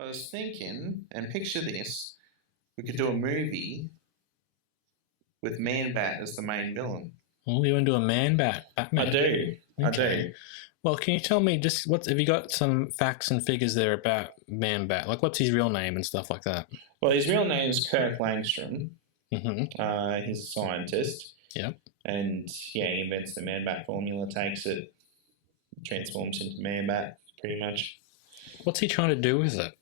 I was thinking, and picture this: we could do a movie with Man Bat as the main villain. Oh, you want to do a Batman? I do. I do. Well, can you tell me just have you got some facts and figures there about Man Bat? Like, what's his real name and stuff like that? Well, his real name is Kirk Langstrom. Mm-hmm. He's a scientist. Yep. And yeah, he invents the Man Bat formula, takes it, transforms into Man Bat, pretty much. What's he trying to do with it?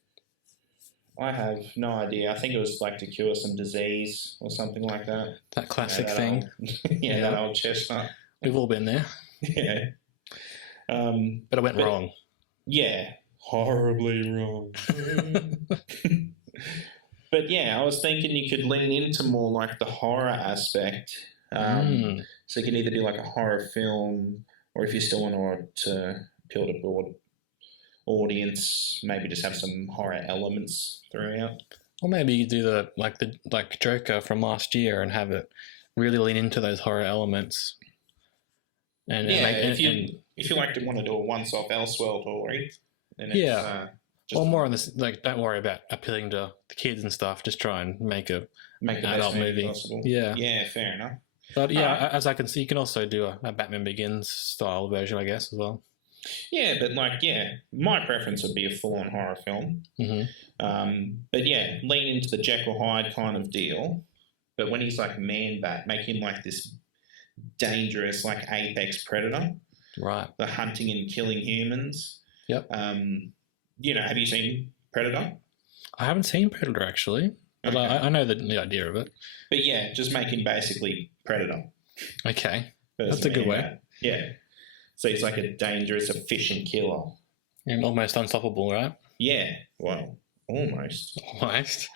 I have no idea. I think it was like to cure some disease or something like that. That classic thing. That old chestnut. We've all been there. Yeah. But it went wrong. Yeah. Horribly wrong. But yeah, I was thinking you could lean into more like the horror aspect. So you can either do like a horror film, or if you still want to appeal to broad audience, maybe just have some horror elements throughout. Or maybe you do the Joker from last year and have it really lean into those horror elements. And if you like to want to do a once-off Elseworld story, then it's more on this. Like, don't worry about appealing to the kids and stuff. Just try and make an adult movie. Possible. Yeah, fair enough. But as I can see, you can also do a Batman Begins style version, I guess, as well. Yeah, but my preference would be a full-on horror film. Mm-hmm. But yeah, lean into the Jekyll Hyde kind of deal. But when he's like Man Bat, make him like this dangerous, like apex predator. Right. The hunting and killing humans. Yep. Have you seen Predator? I haven't seen Predator actually, but okay. I know the idea of it. But yeah, just make him basically Predator. Okay, that's a good way. Bat. Yeah. So he's like a dangerous, efficient killer. And almost unstoppable, right? Yeah. Well, almost. Almost.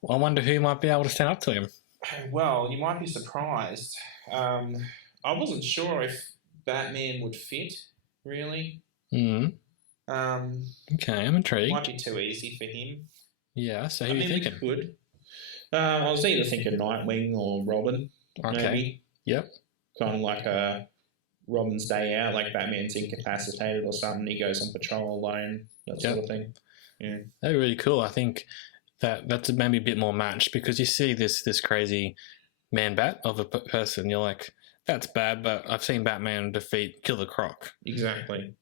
Well, I wonder who might be able to stand up to him. Well, you might be surprised. I wasn't sure if Batman would fit, really. Okay, I'm intrigued. Might be too easy for him. Yeah, so who are you thinking? We could. I was either thinking Nightwing or Robin. Okay. Maybe. Yep. Kind of like a Robin's day out, like Batman's incapacitated or something. He goes on patrol alone, that sort of thing. Yeah. That'd be really cool. I think that's maybe a bit more matched, because you see this crazy Man Bat of a person, you're like, that's bad, but I've seen Batman defeat Killer Croc. Exactly.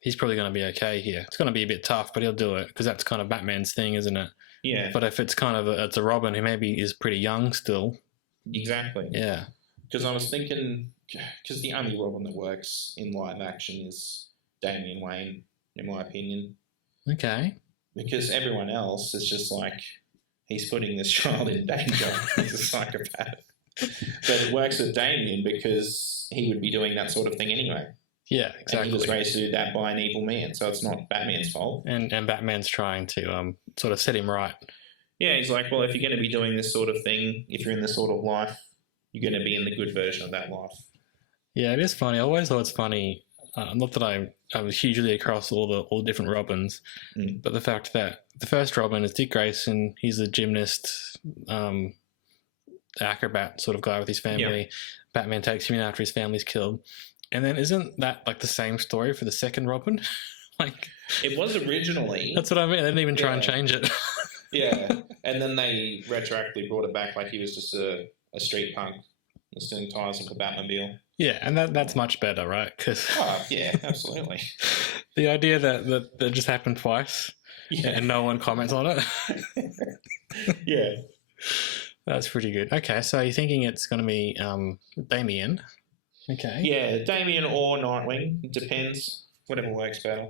He's probably going to be okay here. It's going to be a bit tough, but he'll do it, because that's kind of Batman's thing, isn't it? Yeah. But if it's kind of it's a Robin who maybe is pretty young still. Exactly. Yeah. Because I was thinking, because the only Robin that works in live action is Damian Wayne, in my opinion. Okay. Because everyone else is just like, he's putting this child in danger. He's a psychopath. But it works with Damian because he would be doing that sort of thing anyway. Yeah, exactly. And he was raised to do that by an evil man, so it's not Batman's fault. And Batman's trying to sort of set him right. Yeah, he's like, well, if you're going to be doing this sort of thing, if you're in this sort of life, you're going to be in the good version of that life. Yeah, it is funny. I always thought it's funny. Not that I'm hugely across all the different Robins, but the fact that the first Robin is Dick Grayson. He's a gymnast, acrobat sort of guy with his family. Yeah. Batman takes him in after his family's killed. And then isn't that like the same story for the second Robin? Like, it was originally. That's what I mean. They didn't even try and change it. Yeah. And then they retroactively brought it back like he was just a street punk stealing tires of the Batmobile. Yeah, and that's much better, right? Yeah, absolutely. The idea that just happened twice and no one comments on it. Yeah. That's pretty good. Okay, so you're thinking it's going to be Damian. Okay. Yeah, Damian or Nightwing. It depends. Whatever works better.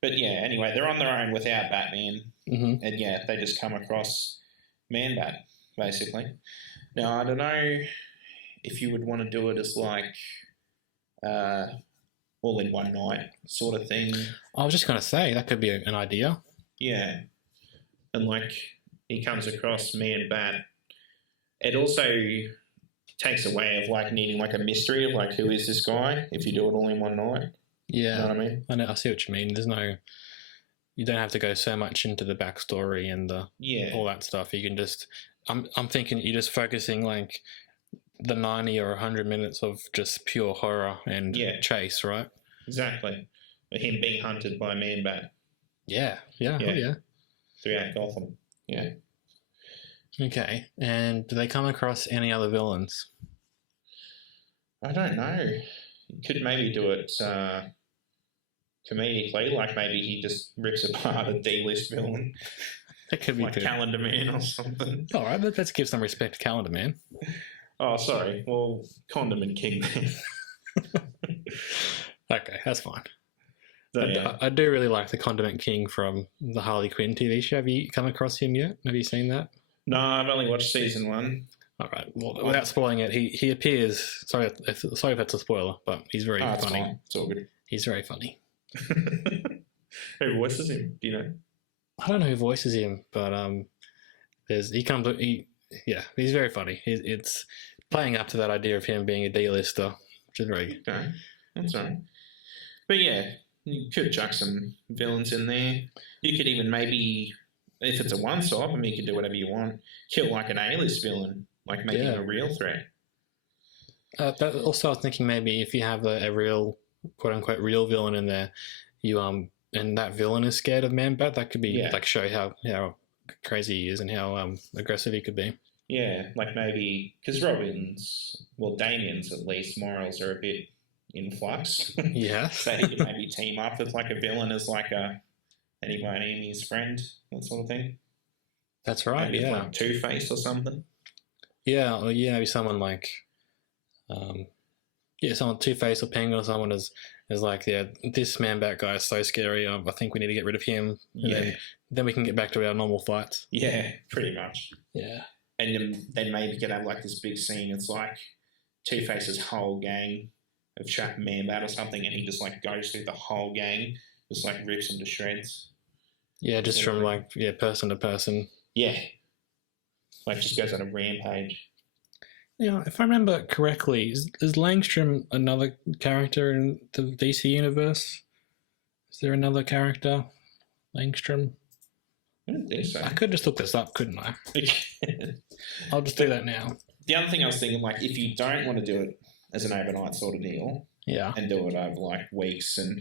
But yeah, anyway, they're on their own without Batman. Mm-hmm. And yeah, they just come across Man Bat, basically. Now, I don't know if you would want to do it as like all in one night sort of thing. I was just going to say, that could be an idea. Yeah. And like, he comes across Man Bat. It also takes away of like needing like a mystery of like, who is this guy, if you do it all in one night. Yeah. You know what I mean? I see what you mean. You don't have to go so much into the backstory and all that stuff. You can just, I'm thinking you're just focusing like the 90 or 100 minutes of just pure horror and chase, right? Exactly. Him being hunted by Man Bat. Yeah. Oh, yeah. throughout Gotham. Yeah. Okay. And do they come across any other villains? I don't know. You could maybe do it comedically, like maybe he just rips apart a D-list villain. That could be like Calendar Man or something. All right, let's give some respect to Calendar Man. Oh, sorry. Well, Condiment King then. Okay, that's fine. So, yeah. I do really like the Condiment King from the Harley Quinn TV show. Have you come across him yet? Have you seen that? No, I've only watched season 1. All right. Well, without spoiling it, he appears. Sorry if that's a spoiler, but he's very funny. Fine. It's all good. He's very funny. Who voices him? Do you know? I don't know who voices him, but he's very funny. It's playing up to that idea of him being a D-lister, which is very good. Okay, that's all right. But yeah, you could chuck some villains in there. You could even maybe, if it's a one-stop, I mean, you can do whatever you want. Kill like an A-list villain, like making a real threat. Also, I was thinking maybe if you have a real, quote-unquote, real villain in there, you and that villain is scared of Man-Bat, that could be like show how crazy he is and how aggressive he could be. Yeah, like maybe because Damien's at least morals are a bit in flux. Yeah, so he could maybe team up with like a villain as like anybody and his friend, that sort of thing. That's right. Maybe like Two-Face or something. Yeah, or maybe someone like, someone Two-Face or Penguin or someone is like, this Man-Bat guy is so scary. I think we need to get rid of him. And then we can get back to our normal fights. Yeah, pretty much. Yeah. And then maybe you could have like this big scene. It's like Two-Face's whole gang of trap Man-Bat or something, and he just like goes through the whole gang, just like rips them to shreds. Yeah, just from like person to person. Yeah, like just goes on a rampage. Yeah, if I remember correctly, is Langstrom another character in the DC universe? Is there another character, Langstrom? I don't think so. I could just look this up, couldn't I? I'll just do that now. The other thing I was thinking, like, if you don't want to do it as an overnight sort of deal, and do it over like weeks, and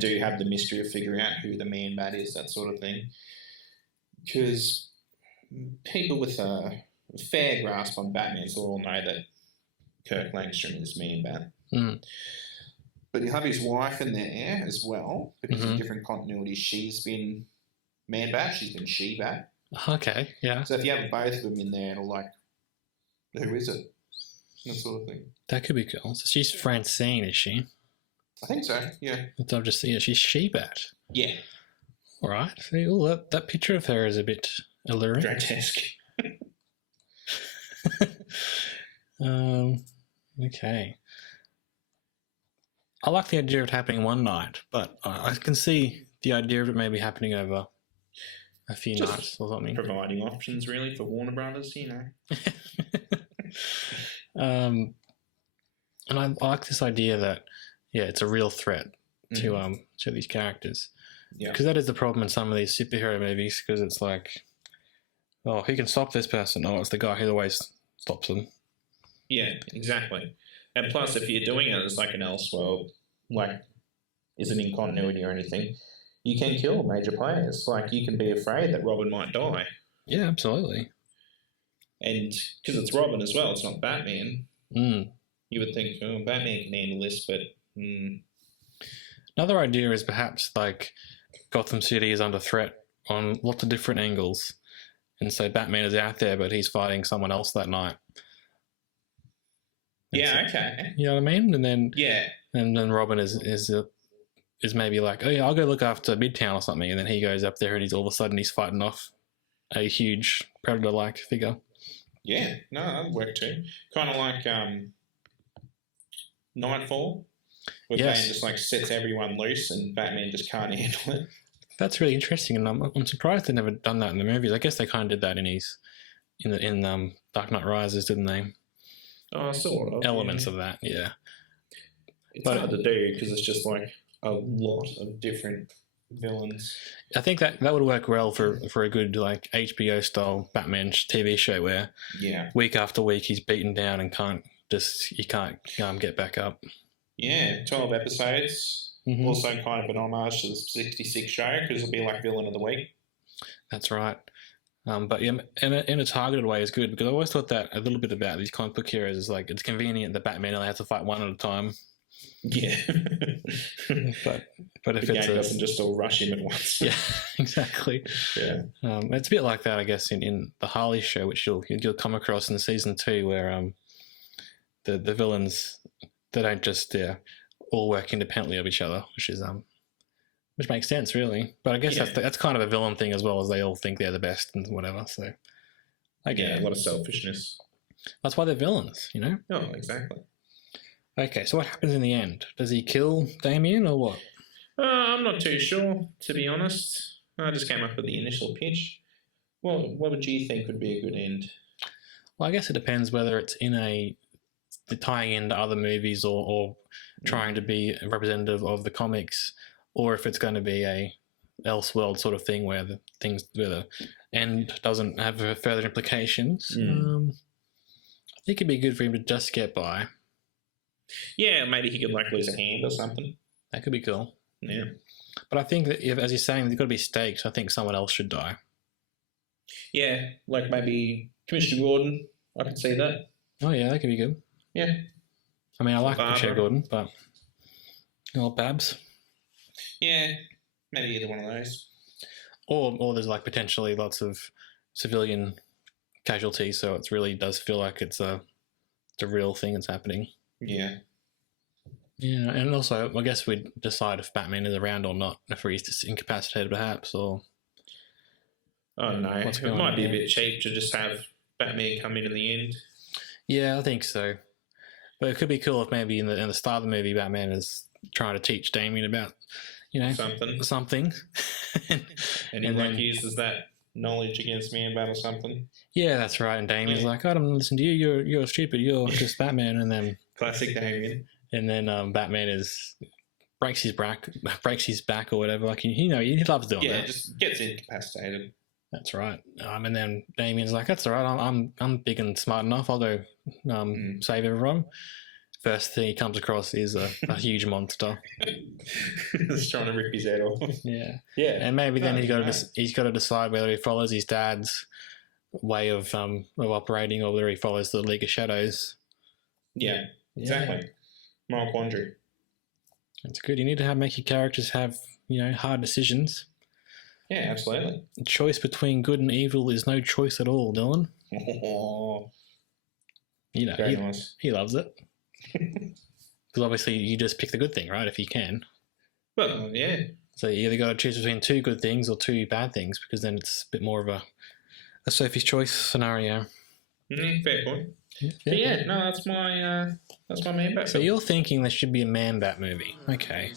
do have the mystery of figuring out who the Man-Bat is, that sort of thing, because people with a fair grasp on Batman all know that Kirk Langstrom is Man-Bat. Mm. But you have his wife in there as well, because of different continuities. She's been Man-Bat, she's been She-Bat. Okay, yeah. So if you have both of them in there, it'll like, who is it? That sort of thing. That could be cool. So she's Francine, is she? I think so, yeah. I've just seen it. She's She-Bat. Yeah. All right. See, that picture of her is a bit alluring. Grotesque. Okay. I like the idea of it happening one night, but I can see the idea of it maybe happening over a few nights or something. Providing options, really, for Warner Brothers, you know. And I like this idea that, it's a real threat to these characters. Yeah. Because that is the problem in some of these superhero movies, because it's like, oh, who can stop this person? Oh, it's the guy who always stops them. Yeah, exactly. And plus, if you're doing it as like an Elseworld, like isn't in continuity or anything, you can kill major players. Like you can be afraid that Robin might die. Yeah, absolutely. And because it's Robin as well, it's not Batman. Mm. You would think, oh, Batman can handle this, but... Another idea is perhaps like Gotham City is under threat on lots of different angles. And so Batman is out there, but he's fighting someone else that night. Yeah, okay. You know what I mean? And then and then Robin is maybe like, oh yeah, I'll go look after Midtown or something, and then he goes up there and all of a sudden he's fighting off a huge predator-like figure. Yeah, no, that'd work too. Kind of like Nightfall, where Batman just like sets everyone loose and Batman just can't handle it. That's really interesting, and I'm surprised they've never done that in the movies. I guess they kind of did that in Dark Knight Rises, didn't they? Oh, sort of. Elements of that, yeah. It's hard to do because it's just like a lot of different villains. I think that would work well for a good like HBO style Batman TV show where week after week he's beaten down and can't get back up. Yeah, 12 episodes. Mm-hmm. Also kind of an homage to the 66 show because it'll be like Villain of the Week. That's right. But yeah, in a targeted way is good, because I always thought that a little bit about these comic book heroes is like, it's convenient that Batman only has to fight one at a time. Yeah. but if the gang doesn't just all rush him at once. Yeah, exactly. Yeah. It's a bit like that, I guess, in the Harley show, which you'll come across in season 2, where the villains, they don't just all work independently of each other, which makes sense, really. But I guess that's kind of a villain thing as well, as they all think they're the best and whatever. So I get a lot of selfishness. That's why they're villains, you know? Oh, exactly. Okay, so what happens in the end? Does he kill Damien or what? I'm not too sure, to be honest. I just came up with the initial pitch. Well, what would you think would be a good end? Well, I guess it depends whether it's in the tying into other movies or trying to be a representative of the comics, or if it's going to be a Elseworld sort of thing where the end doesn't have further implications. I think it'd be good for him to just get by. Yeah, maybe he could lose a hand or something. That could be cool. Yeah. But I think that as you're saying, there's got to be stakes. I think someone else should die. Yeah, maybe Commissioner Gordon. I could see that. Oh yeah, that could be good. Yeah. I mean, I like Commissioner Gordon, but Babs. Yeah, maybe either one of those. Or there's potentially lots of civilian casualties, so it really does feel like it's a real thing that's happening. Yeah. Yeah, and also I guess we'd decide if Batman is around or not, if he's just incapacitated perhaps, or... Oh no, it might be a bit cheap to just have Batman come in at the end. Yeah, I think so. But it could be cool if maybe in the start of the movie Batman is trying to teach Damien about, something. and he uses that knowledge against me about or something. Yeah, that's right. And Damien's like, I don't listen to you, you're stupid, you're just Batman. And then classic Damien. And then Batman breaks his back or whatever. He loves doing that. Yeah, just gets incapacitated. That's right. And then Damien's like, that's all right, I'm big and smart enough, I'll go save everyone. First thing he comes across is a huge monster. He's trying to rip his head off. Yeah. Yeah. And maybe then he's got to decide whether he follows his dad's way of operating or whether he follows the League of Shadows. Yeah, exactly. Moral quandary. That's good. You need to make your characters have, hard decisions. Yeah, absolutely. The choice between good and evil is no choice at all, Dylan. Oh. Very nice. He loves it. Because obviously you just pick the good thing, right, if you can. Well, yeah. So you either got to choose between 2 good things or 2 bad things, because then it's a bit more of a Sophie's Choice scenario. Fair point. Yeah, no, that's my Man Bat. So you're thinking there should be a Man Bat movie. Okay.